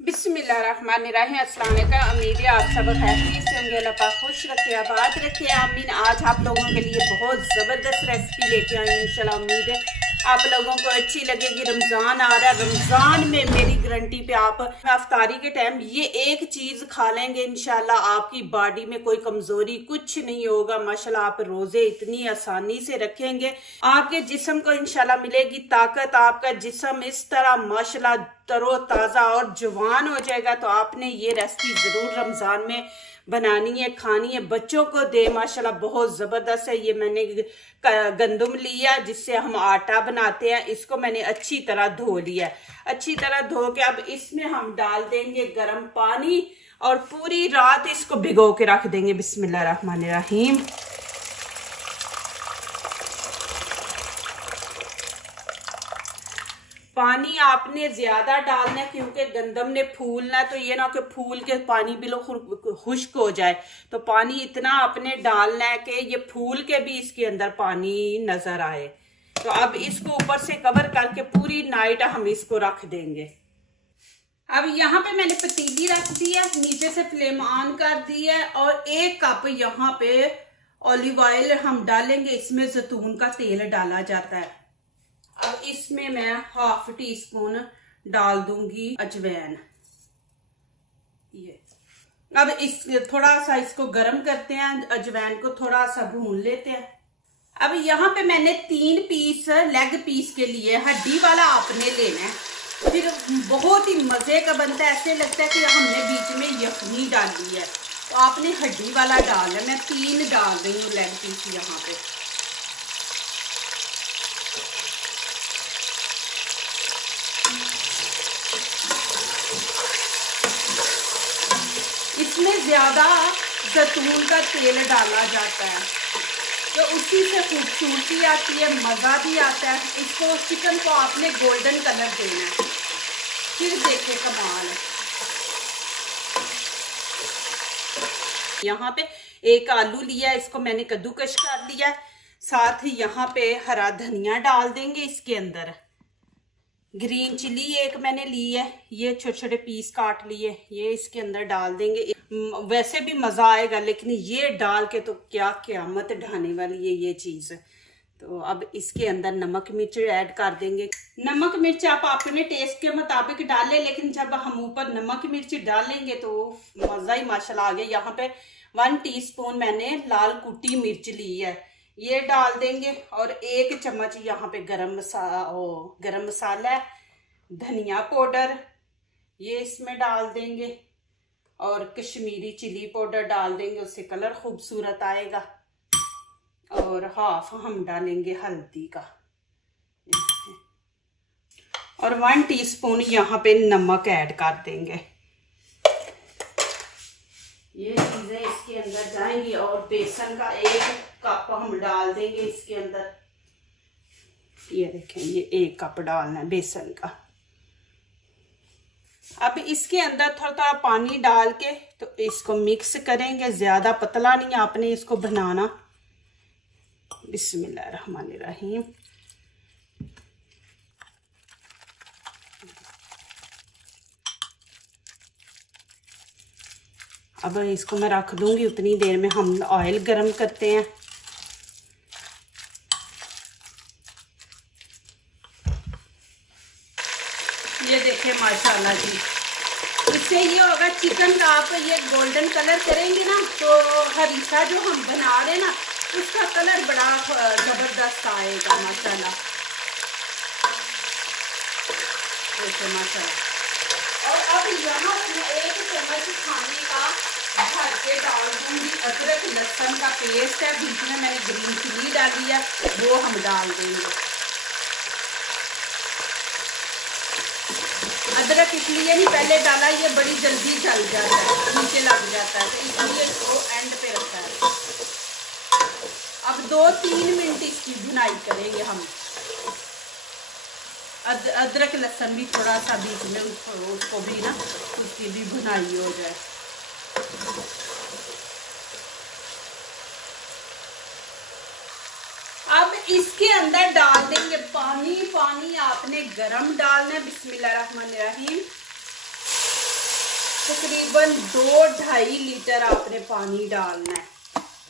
बिस्मिल्लाहिर्रहमानिर्रहीम। अस्सलाम वालेकुम। उम्मीद है आप सब खैरियत से होंगे। अल्लाह पाक खुश रखे, आबाद रखे। आमीन। आज आप लोगों के लिए बहुत ज़बरदस्त रेसिपी लेके आई हूँ। इंशाल्लाह उम्मीद है आप लोगों को अच्छी लगेगी। रमज़ान आ रहा है, रमज़ान में मेरी गारंटी पे आप अफ्तारी के टाइम ये एक चीज़ खा लेंगे, इंशाल्लाह आपकी बॉडी में कोई कमज़ोरी कुछ नहीं होगा। माशाल्लाह आप रोज़े इतनी आसानी से रखेंगे, आपके जिस्म को इंशाल्लाह मिलेगी ताकत। आपका जिस्म इस तरह माशाल्लाह तरो ताज़ा और जवान हो जाएगा। तो आपने ये रेसिपी ज़रूर रमज़ान में बनानी है, खानी है, बच्चों को दे। माशाल्लाह बहुत ज़बरदस्त है। ये मैंने गंदम लिया जिससे हम आटा बनाते हैं, इसको मैंने अच्छी तरह धो लिया है। अच्छी तरह धो के अब इसमें हम डाल देंगे गर्म पानी और पूरी रात इसको भिगो के रख देंगे। बिस्मिल्लाहिर्रहमानिर्रहीम। पानी आपने ज्यादा डालना है क्योंकि गंदम ने फूलना है, तो ये ना कि फूल के पानी बिल्कुल खुश्क हो जाए। तो पानी इतना आपने डालना है कि ये फूल के भी इसके अंदर पानी नजर आए। तो अब इसको ऊपर से कवर करके पूरी नाइट हम इसको रख देंगे। अब यहाँ पे मैंने पतीली रख दी है, नीचे से फ्लेम ऑन कर दी है और 1 कप यहाँ पे ऑलिव ऑयल हम डालेंगे। इसमें जैतून का तेल डाला जाता है। अब इसमें मैं 1/2 टीस्पून डाल दूंगी अजवाइन। ये अब इस थोड़ा सा इसको गर्म करते हैं, अजवाइन को थोड़ा सा भून लेते हैं। अब यहाँ पे मैंने 3 पीस लेग पीस के लिए हड्डी वाला आपने लेना है, फिर बहुत ही मजे का बनता है। ऐसे लगता है कि हमने बीच में यखनी डाली है, तो आपने हड्डी वाला डालना है। मैं 3 डाल रही हूँ लेग पीस यहाँ पे। इसमें ज्यादा जैतून का तेल डाला जाता है, तो उसी से खूबसूरती आती है, मजा भी आता है। इसको चिकन को आपने गोल्डन कलर देना है, फिर देखे कमाल। यहाँ पे 1 आलू लिया, इसको मैंने कद्दूकश कर लिया। साथ ही यहाँ पे हरा धनिया डाल देंगे इसके अंदर। ग्रीन चिली 1 मैंने ली है, ये छोटे छोटे पीस काट लिए, ये इसके अंदर डाल देंगे। वैसे भी मजा आएगा, लेकिन ये डाल के तो क्या क़यामत ढाने वाली है ये चीज। तो अब इसके अंदर नमक मिर्च ऐड कर देंगे। नमक मिर्च आप अपने टेस्ट के मुताबिक डालें, लेकिन जब हम ऊपर नमक मिर्च डालेंगे तो मजा ही माशाल्लाह आ गया। यहाँ पे 1 टीस्पून मैंने लाल कुटी मिर्च ली है, ये डाल देंगे। और 1 चम्मच यहाँ पे गरम मसाला, धनिया पाउडर ये इसमें डाल देंगे और कश्मीरी चिली पाउडर डाल देंगे, उससे कलर खूबसूरत आएगा। और 1/2 हम डालेंगे हल्दी का और 1 टीस्पून यहाँ पे नमक ऐड कर देंगे। ये चीजें इसके अंदर जाएंगी और बेसन का 1 कप हम डाल देंगे इसके अंदर। ये देखें, ये 1 कप डालना है बेसन का। अब इसके अंदर थोड़ा थोड़ा पानी डाल के तो इसको मिक्स करेंगे। ज्यादा पतला नहीं आपने इसको बनाना। बिस्मिल्लाहिर्रहमानिर्रहीम। अब इसको मैं रख दूंगी, उतनी देर में हम ऑयल गरम करते हैं। ये देखिए माशाल्लाह जी, इससे ये होगा चिकन का आप ये गोल्डन कलर करेंगे ना, तो हरीसा जो हम बना रहे ना उसका कलर बड़ा जबरदस्त आएगा माशाल्लाह। देखिए माशाल्लाह। और अब यहाँ मैं 1 चम्मच खाने का भर के डाल दूंगी अदरक लहसुन का पेस्ट है। बीच में मैंने ग्रीन चिली डाली है, वो हम डाल देंगे। अदरक इसलिए नहीं पहले डाला, ये बड़ी जल्दी जल जाता है, नीचे लग जाता है, तो इसलिए इसको एंड पे रखा है। अब 2-3 मिनट इसकी भुनाई करेंगे हम। अदरक लहसुन भी थोड़ा सा बीच में उसको भी ना उसकी भी भुनाई हो जाए। अब इसके अंदर डाल देंगे पानी। पानी आपने गरम डालना है। बिस्मिल्लाहिर्रहमानिर्रहीम। तकरीबन 2-2.5 लीटर आपने पानी डालना है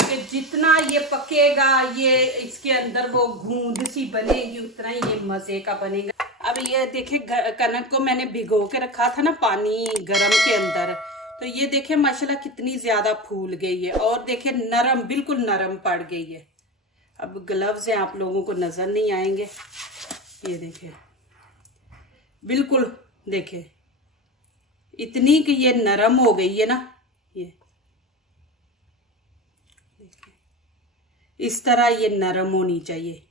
कि जितना ये पकेगा, ये इसके अंदर वो गूंद सी बनेगी, उतना ही ये मजे का बनेगा। अब ये देखिए कनक को मैंने भिगो के रखा था ना पानी गरम के अंदर, तो ये देखिए माशाल्लाह कितनी ज्यादा फूल गई है और देखिए नरम, बिल्कुल नरम पड़ गई है। अब ग्लव्स हैं, आप लोगों को नजर नहीं आएंगे। ये देखिए बिल्कुल, देखिए इतनी कि ये नरम हो गई है ना, ये देखिए इस तरह ये नरम होनी चाहिए।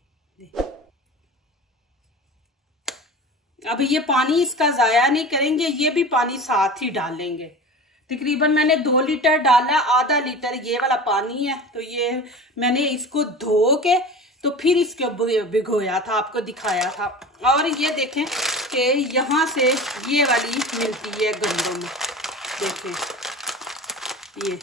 अब ये पानी इसका जाया नहीं करेंगे, ये भी पानी साथ ही डालेंगे। तकरीबन मैंने 2 लीटर डाला, आधा लीटर ये वाला पानी है। तो ये मैंने इसको धो के तो फिर इसके भिगोया था, आपको दिखाया था। और ये देखें कि यहाँ से ये वाली मिलती है गंदम, देखें ये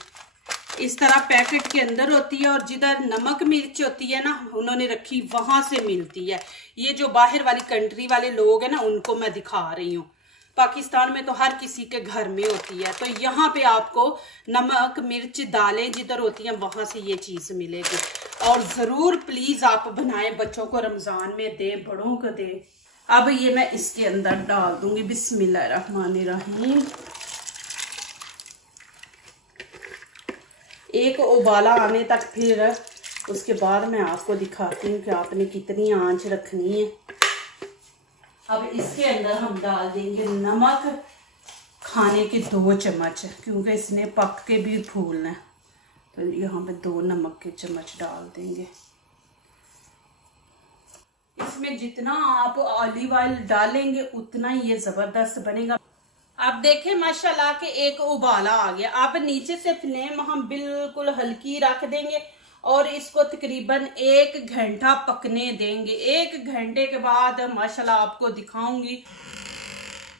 इस तरह पैकेट के अंदर होती है, और जिधर नमक मिर्च होती है ना उन्होंने रखी, वहां से मिलती है। ये जो बाहर वाली कंट्री वाले लोग हैं ना, उनको मैं दिखा रही हूँ। पाकिस्तान में तो हर किसी के घर में होती है। तो यहाँ पे आपको नमक मिर्च दालें जिधर होती हैं वहां से ये चीज मिलेगी। और जरूर प्लीज आप बनाएं, बच्चों को रमजान में दें, बड़ों को दें। अब ये मैं इसके अंदर डाल दूंगी, बिस्मिल्लाहिर्रहमानिर्रहीम। एक उबाला आने तक, फिर उसके बाद मैं आपको दिखाती हूँ कि आपने कितनी आंच रखनी है। अब इसके अंदर हम डाल देंगे नमक, खाने के 2 चम्मच, क्योंकि इसने पक के भी फूलना है। तो यहाँ पे 2 नमक के चम्मच डाल देंगे। इसमें जितना आप ऑलिव ऑयल डालेंगे उतना ही ये जबरदस्त बनेगा। आप देखें माशाल्लाह के एक उबाला आ गया। अब नीचे से फ्लेम हम बिल्कुल हल्की रख देंगे और इसको तकरीबन 1 घंटा पकने देंगे। 1 घंटे के बाद माशाल्लाह आपको दिखाऊंगी।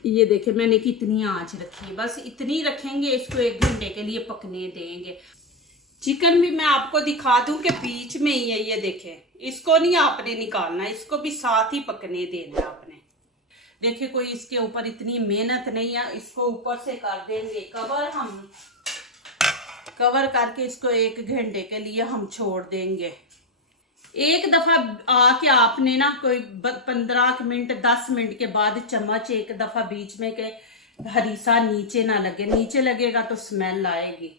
ये देखें मैंने कितनी आंच रखी है, बस इतनी रखेंगे, इसको 1 घंटे के लिए पकने देंगे। चिकन भी मैं आपको दिखा दूं कि बीच में ही है, ये देखें, इसको नहीं आपने निकालना, इसको भी साथ ही पकने देना आपने। देखिए कोई इसके ऊपर इतनी मेहनत नहीं है। इसको ऊपर से कर देंगे कवर, हम कवर करके इसको 1 घंटे के लिए हम छोड़ देंगे। एक दफा आके आपने ना कोई 15 मिनट 10 मिनट के बाद चम्मच एक दफा बीच में के हरीसा नीचे ना लगे, नीचे लगेगा तो स्मेल आएगी।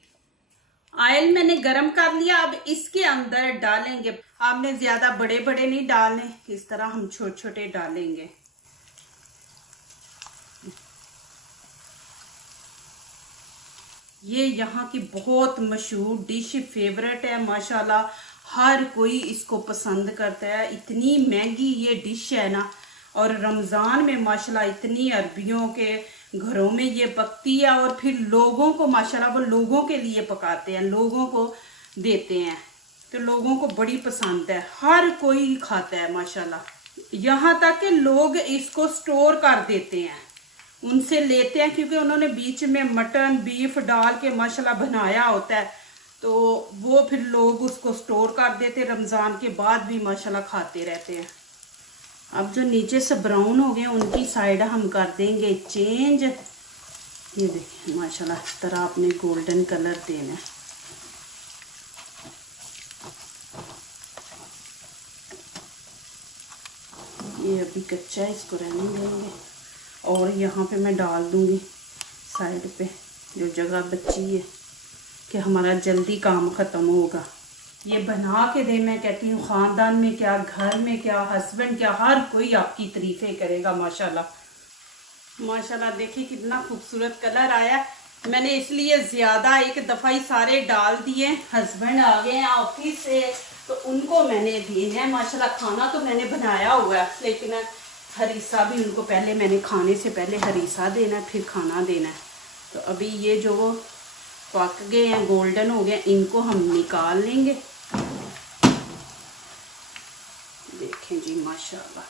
ऑयल मैंने गरम कर लिया। अब इसके अंदर डालेंगे, आपने ज्यादा बड़े बड़े नहीं डालने, इस तरह हम छोटे छोटे डालेंगे। ये यहाँ की बहुत मशहूर डिश, फेवरेट है माशाल्लाह, हर कोई इसको पसंद करता है। इतनी महंगी ये डिश है ना, और रमज़ान में माशाल्लाह इतनी अरबियों के घरों में ये पकती है, और फिर लोगों को माशाल्लाह वो लोगों के लिए पकाते हैं, लोगों को देते हैं, तो लोगों को बड़ी पसंद है, हर कोई खाता है माशाल्लाह। यहाँ तक कि लोग इसको स्टोर कर देते हैं, उनसे लेते हैं, क्योंकि उन्होंने बीच में मटन बीफ डाल के माशाल्लाह बनाया होता है, तो वो फिर लोग उसको स्टोर कर देते, रमज़ान के बाद भी माशाल्लाह खाते रहते हैं। अब जो नीचे से ब्राउन हो गए उनकी साइड हम कर देंगे चेंज। ये देखिए माशाल्लाह इस तरह आपने गोल्डन कलर देना है। ये अभी कच्चा है, इसको रहने देंगे। और यहाँ पे मैं डाल दूंगी साइड पे जो जगह बची है कि हमारा जल्दी काम ख़त्म होगा। ये बना के दे, मैं कहती हूँ ख़ानदान में क्या, घर में क्या, हस्बैंड क्या, हर कोई आपकी तारीफ़ें करेगा माशाल्लाह। माशाल्लाह देखिए कितना खूबसूरत कलर आया। मैंने इसलिए ज़्यादा एक दफ़ा ही सारे डाल दिए। हस्बैंड आ गए हैं ऑफिस से, तो उनको मैंने दिए हैं माशाल्लाह। खाना तो मैंने बनाया हुआ है, लेकिन हरीसा भी उनको पहले मैंने खाने से पहले हरीसा देना है, फिर खाना देना है। तो अभी ये जो पक गए हैं, गोल्डन हो गए, इनको हम निकाल लेंगे। देखें जी माशाल्लाह,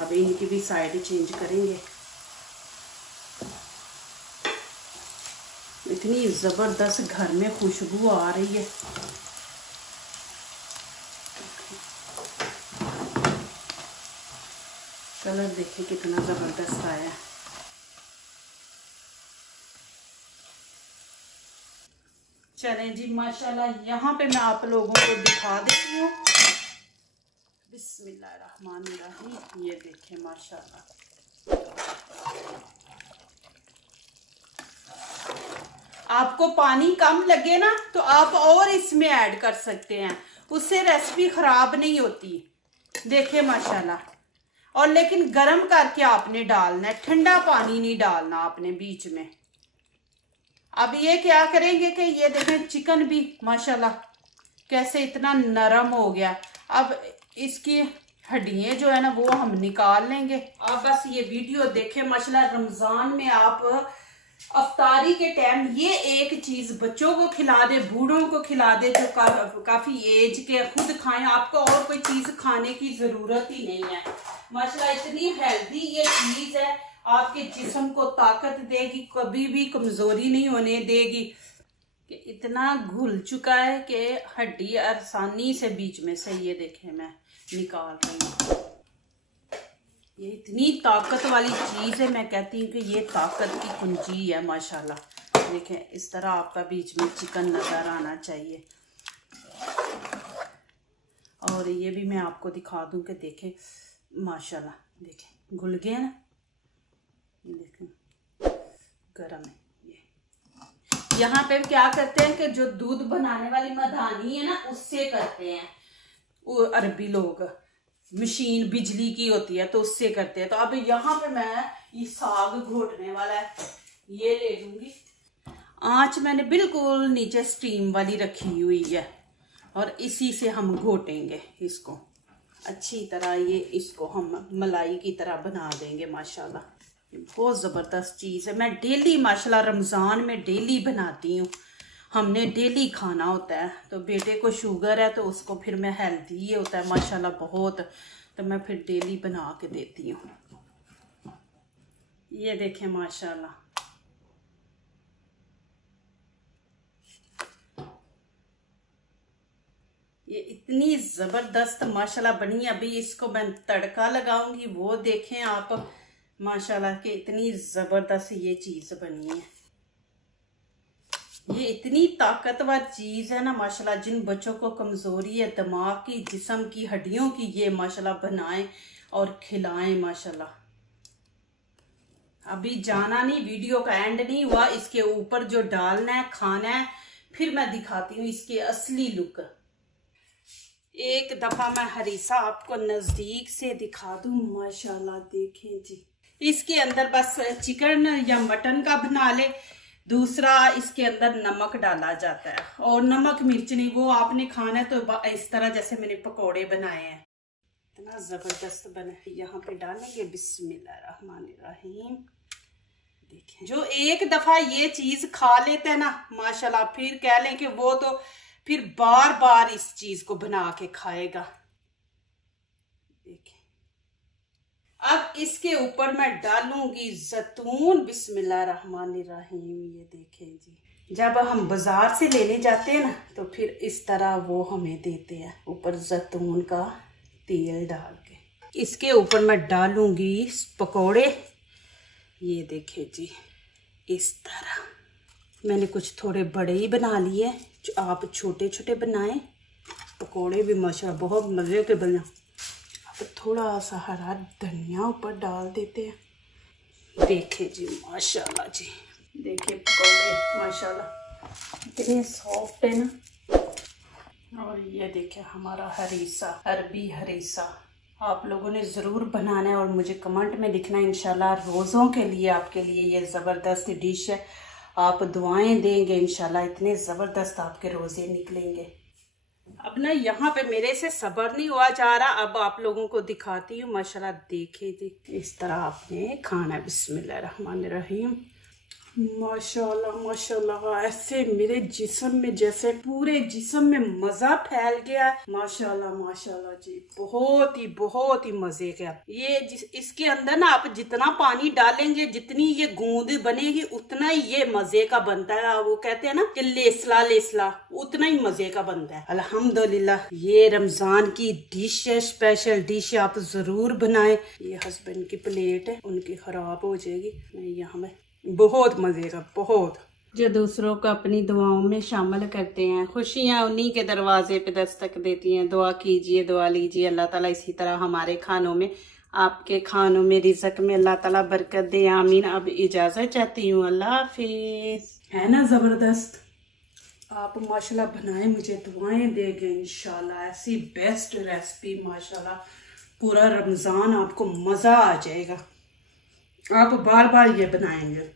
अब इनकी भी साइड चेंज करेंगे। इतनी जबरदस्त घर में खुशबू आ रही है। कलर देखिए कितना ज़बरदस्त आया है। चलें जी, माशाल्लाह यहाँ पे मैं आप लोगों को दिखा देती हूँ। बिस्मिल्लाहिर्रहमानिर्रहीम। ये देखें माशाल्लाह, आपको पानी कम लगे ना तो आप और इसमें ऐड कर सकते हैं, उससे रेसिपी खराब नहीं होती। देखिए माशाल्लाह। और लेकिन गरम करके आपने डालना है, ठंडा पानी नहीं डालना आपने बीच में। अब ये क्या करेंगे कि ये देखें चिकन भी माशाल्लाह कैसे इतना नरम हो गया। अब इसकी हड्डियां जो है ना वो हम निकाल लेंगे। अब बस ये वीडियो देखें माशाल्लाह। रमजान में आप अफ्तारी के टाइम ये एक चीज बच्चों को खिला दे, बूढ़ों को खिला दे जो काफी एज के, खुद खाएं, आपको और कोई चीज खाने की जरूरत ही नहीं है। माशाल्लाह इतनी हेल्दी ये चीज है, आपके जिस्म को ताकत देगी, कभी भी कमजोरी नहीं होने देगी। कि इतना घुल चुका है कि हड्डी आसानी से बीच में से ये देखें मैं निकाल रही हूँ। ये इतनी ताकत वाली चीज है, मैं कहती हूँ कि ये ताकत की कुंजी है माशाल्लाह। देखें इस तरह आपका बीच में चिकन नजर आना चाहिए। और ये भी मैं आपको दिखा दूं कि देखें माशाल्लाह, देखें घुल गया ना, ये देखें गरम है। ये यहाँ पे क्या करते हैं कि जो दूध बनाने वाली मधानी है ना उससे करते हैं वो अरबी लोग, मशीन बिजली की होती है तो उससे करते हैं। तो अब यहाँ पे मैं ये साग घोटने वाला है, ये ले लूंगी। आंच मैंने बिल्कुल नीचे स्टीम वाली रखी हुई है और इसी से हम घोटेंगे इसको अच्छी तरह। ये इसको हम मलाई की तरह बना देंगे माशाल्लाह। बहुत ज़बरदस्त चीज़ है। मैं डेली माशाल्लाह रमज़ान में डेली बनाती हूँ, हमने डेली खाना होता है। तो बेटे को शुगर है तो उसको फिर मैं हेल्दी ये होता है माशाल्लाह बहुत, तो मैं फिर डेली बना के देती हूँ। ये देखें माशाल्लाह ये इतनी ज़बरदस्त माशाल्लाह बनी। अभी इसको मैं तड़का लगाऊंगी, वो देखें आप माशाल्लाह कि इतनी ज़बरदस्त ये चीज़ बनी है। ये इतनी ताकतवर चीज़ है ना माशाल्लाह। जिन बच्चों को कमज़ोरी है दिमाग की, जिस्म की, हड्डियों की, ये माशाल्लाह बनाएं और खिलाएं माशाल्लाह। अभी जाना नहीं, वीडियो का एंड नहीं हुआ। इसके ऊपर जो डालना है खाना है, फिर मैं दिखाती हूँ इसके असली लुक। एक दफा मैं हरीसा आपको नजदीक से दिखा दूं माशाल्लाह। देखें जी, इसके अंदर बस चिकन या मटन का बना ले। दूसरा इसके अंदर नमक डाला जाता है और नमक मिर्च नहीं, वो आपने खाना है तो इस तरह जैसे मैंने पकोड़े बनाए हैं। इतना जबरदस्त बना। यहाँ पे डालेंगे बिस्मिल्लाहिर्रहमानिर्रहीम। देखें जो एक दफा ये चीज खा लेते हैं ना माशाल्लाह, फिर कह लें कि वो तो फिर बार बार इस चीज को बना के खाएगा। देखें अब इसके ऊपर मैं डालूंगी जैतून। बिस्मिल्लाहिर्रहमानिर्रहीम। ये देखें जी, जब हम बाजार से लेने जाते हैं ना तो फिर इस तरह वो हमें देते हैं ऊपर जैतून का तेल डाल के। इसके ऊपर मैं डालूंगी पकोड़े। ये देखें जी, इस तरह मैंने कुछ थोड़े बड़े ही बना लिए, जो आप छोटे छोटे बनाएं। पकोड़े भी माशाल्लाह बहुत मज़े के बने। अब थोड़ा सा हरा धनिया ऊपर डाल देते हैं। देखें जी माशाल्लाह जी, देखिए पकोड़े माशाल्लाह इतने सॉफ्ट है ना। और ये देखें हमारा हरीसा, अरबी हरीसा। आप लोगों ने ज़रूर बनाना है और मुझे कमेंट में लिखना है। इंशाल्लाह रोज़ों के लिए आपके लिए ये ज़बरदस्त डिश है। आप दुआएं देंगे इंशाल्लाह इतने ज़बरदस्त आपके रोज़े निकलेंगे। अब ना यहाँ पे मेरे से सब्र नहीं हुआ जा रहा, अब आप लोगों को दिखाती हूँ माशाल्लाह। देखे जी, इस तरह आपने खाना। बिस्मिल्लाहिर्रहमानिर्रहीम। माशाल्लाह माशाल्लाह, ऐसे मेरे जिस्म में जैसे पूरे जिस्म में मजा फैल गया। माशाल्लाह माशाल्लाह जी, बहुत ही मजे का। ये इसके अंदर ना आप जितना पानी डालेंगे, जितनी ये गूंद बनेगी, उतना ही ये मजे का बनता है। वो कहते हैं ना कि लेसला लेसला, उतना ही मजे का बनता है। अल्हम्दुलिल्लाह, ये रमजान की डिश है, स्पेशल डिश, आप जरूर बनाएं। ये हस्बैंड की प्लेट है, उनकी खराब हो जाएगी, नहीं यहाँ में बहुत मजे का, बहुत। जो दूसरों को अपनी दुआओं में शामिल करते हैं, खुशियां उन्हीं के दरवाजे पे दस्तक देती हैं। दुआ कीजिए, दुआ लीजिए, अल्लाह ताला इसी तरह हमारे खानों में, आपके खानों में, रिज़्क में अल्लाह ताला बरकत दे, आमीन। अब इजाजत चाहती हूँ, अल्लाह हाफिज। है ना जबरदस्त? आप माशाल्लाह बनाएं, मुझे दुआएं देंगे इंशाल्लाह। ऐसी बेस्ट रेसिपी माशाल्लाह, पूरा रमजान आपको मजा आ जाएगा। आप बार बार ये बनाएंगे।